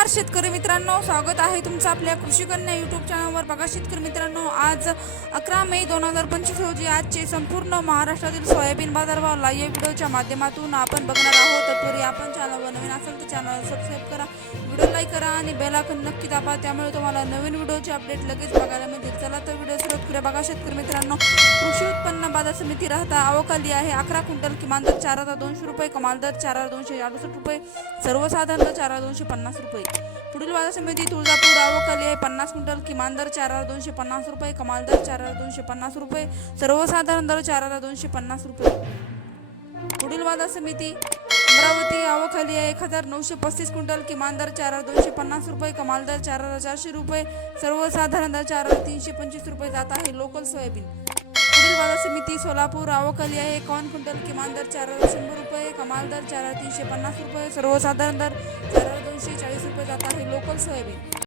नमस्कार शेतकरी मित्रांनो. स्वागत आहे तुमचं आपल्या कृषीकन्या यूट्यूब चॅनलवर बघा शेतकरी मित्रांनो आज अकरा मे दोन हजार पंचवीस रोजी आजचे संपूर्ण महाराष्ट्रातील सोयाबीन बाजारभाव लाईव्ह व्हिडिओच्या माध्यमातून आपण बघणार आहोत. तत्पूर्वी आपण चॅनलवर नवीन असेल तर चॅनल सबस्क्राईब करा व्हिडिओ लाईक करा आणि बेल नक्की दाबा. त्यामुळे तुम्हाला नवीन व्हिडिओचे अपडेट लगेच बघायला मिळतील. चला तर व्हिडिओ सुरुवात करूया. बघा शेतकरी मित्रांनो कृषी बाजार समिती राहता अवकाली आहे. अकरा क्विंटल किमान दर चार हजार दोनशे रुपये कमाल दर चार हजार दोनशे अडुसष्ट रुपये सर्वसाधारण दर चार हजार दोनशे पन्नास रुपये. पुढील बाजार समिती तुळजापूर अवकाली आहे. पन्नास क्विंटल किमान दर चार हजार दोनशे पन्नास रुपये कमाल दर चार हजार दोनशे पन्नास रुपये सर्वसाधारण दर चार हजार दोनशे पन्नास रुपये. पुढील बाजार समिती अमरावती आवखाली आहे. एक हजार नऊशे पस्तीस क्विंटल किमान दर चार हजार दोनशे पन्नास रुपये कमाल दर चार हजार चारशे रुपये सर्वसाधारण दर चार हजार तीनशे पंचवीस रुपये जात आहे. Local soybean. कृषी बाजार समिती सोलापूर आवखाली आहे. एकावन्न क्विंटल किमान दर चार हजार शंभर रुपये कमाल दर चार हजार तीनशे पन्नास रुपये सर्वसाधारण दर चार हजार दोनशे चाळीस रुपये जात आहे. Local soybean.